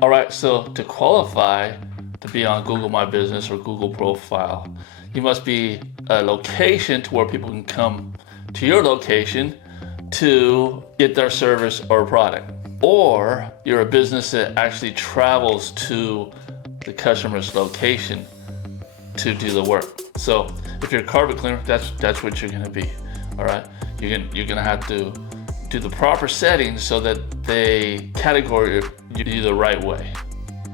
All right, so to qualify to be on Google My Business or Google Profile, you must be a location to where people can come to your location to get their service or product. Or you're a business that actually travels to the customer's location to do the work. So if you're a carpet cleaner, that's what you're gonna be. All right, you're gonna have to do the proper settings so that they categorize you the right way.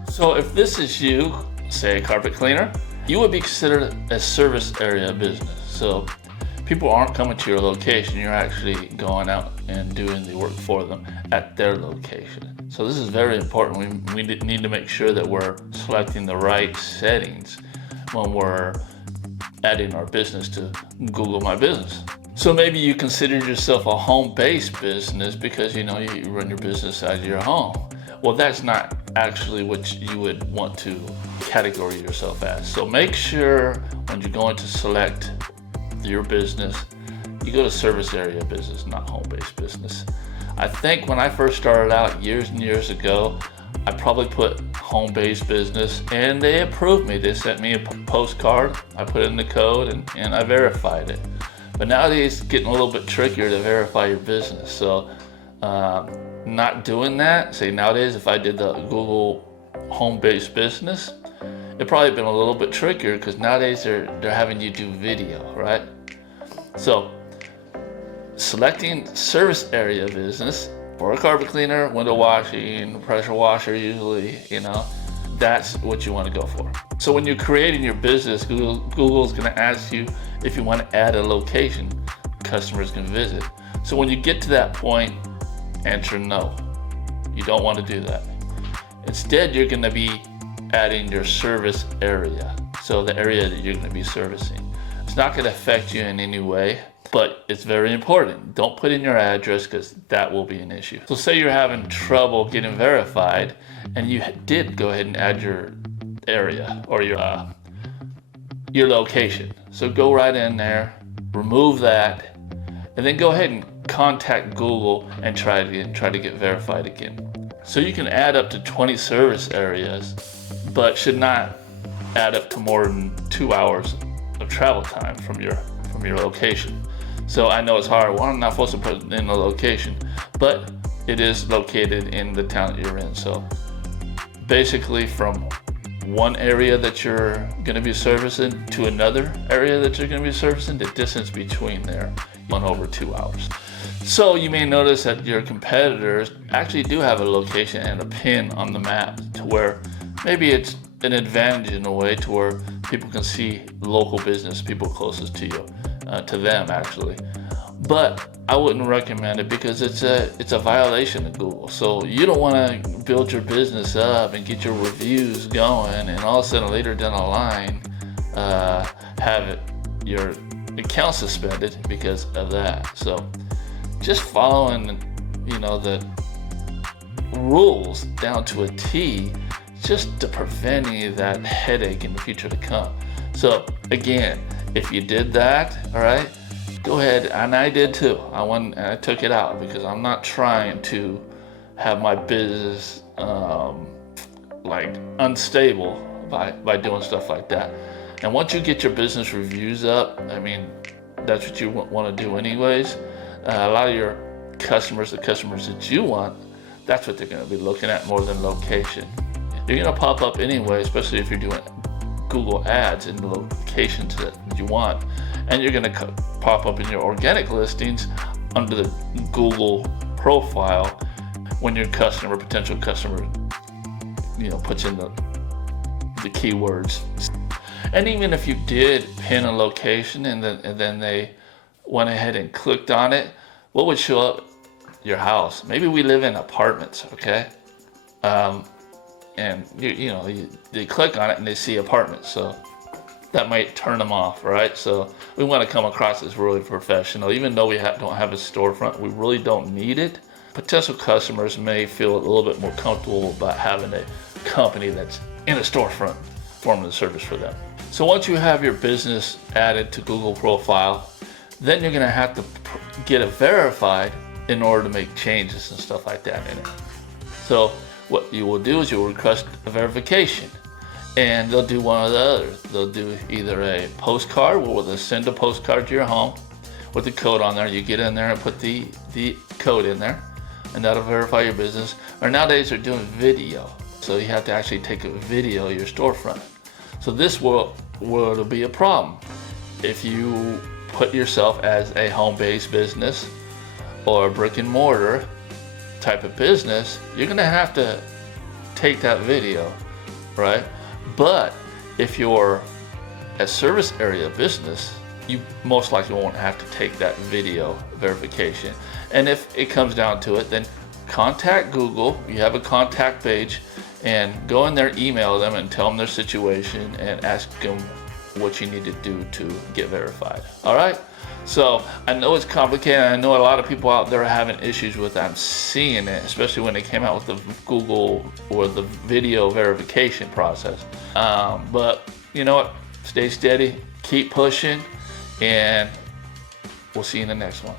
So if this is you, say a carpet cleaner, you would be considered a service area business. So people aren't coming to your location, you're actually going out and doing the work for them at their location. So this is very important. We need to make sure that we're selecting the right settings when we're adding our business to Google My Business. So maybe you consider yourself a home-based business because you run your business out of your home. Well, that's not actually what you would want to categorize yourself as. So make sure when you're going to select your business, you go to service area business, not home-based business. I think when I first started out years and years ago, I probably put home-based business and they approved me. They sent me a postcard, I put in the code and I verified it. But nowadays it's getting a little bit trickier to verify your business. So not doing that, say nowadays if I did the Google home-based business, it'd probably been a little bit trickier because nowadays they're having you do video, right? So selecting service area business for a carpet cleaner, window washing, pressure washer usually, that's what you want to go for. So when you're creating your business, Google's going to ask you if you want to add a location customers can visit. So when you get to that point, answer no. You don't want to do that. Instead, you're going to be adding your service area. So the area that you're going to be servicing. It's not going to affect you in any way, but it's very important. Don't put in your address because that will be an issue. So say you're having trouble getting verified and you did go ahead and add your area or your location. So go right in there, remove that, and then go ahead and contact Google and try to get verified again. So you can add up to 20 service areas, but should not add up to more than 2 hours of travel time from your location. So I know it's hard. Well, I'm not supposed to put it in the location, but it is located in the town that you're in. So basically from one area that you're going to be servicing to another area that you're going to be servicing, the distance between there went over 2 hours. So you may notice that your competitors actually do have a location and a pin on the map to where maybe it's an advantage in a way to where people can see local business, people closest to you, to them actually. But I wouldn't recommend it because it's a violation of Google. So you don't want to build your business up and get your reviews going and all of a sudden later down the line have your account suspended because of that. So just following the rules down to a T just to prevent any of that headache in the future to come. So again, if you did that, all right, go ahead, and I did too. I took it out because I'm not trying to have my business unstable by doing stuff like that. And once you get your business reviews up, I mean, that's what you want to do anyways. A lot of your customers, the customers that you want, that's what they're going to be looking at more than location. You're going to pop up anyway, especially if you're doing Google ads in the locations that you want, and you're going to pop up in your organic listings under the Google profile when your potential customer, puts in the keywords. And even if you did pin a location and then they went ahead and clicked on it, what would show up? Your house. Maybe we live in apartments, okay? And they click on it and they see apartments, so that might turn them off, right? So we want to come across as really professional. Even though we don't have a storefront, we really don't need it. Potential customers may feel a little bit more comfortable about having a company that's in a storefront forming a service for them. So once you have your business added to Google profile, then you're going to have to get it verified in order to make changes and stuff like that in it. So what you will do is you'll request a verification, and they'll do one or the other. They'll do either a postcard, where they'll send a postcard to your home with the code on there. You get in there and put the code in there, and that'll verify your business. Or nowadays they're doing video, so you have to actually take a video of your storefront. So this will be a problem if you put yourself as a home-based business or a brick and mortar type of business. You're gonna have to take that video, right? But if you're a service area business, you most likely won't have to take that video verification. And if it comes down to it, then contact Google. You have a contact page, and go in there, email them, and tell them their situation and ask them what you need to do to get verified. All right? So I know it's complicated. I know a lot of people out there are having issues with that. I'm seeing it, especially when they came out with the Google or the video verification process. But you know what? Stay steady, keep pushing, and we'll see you in the next one.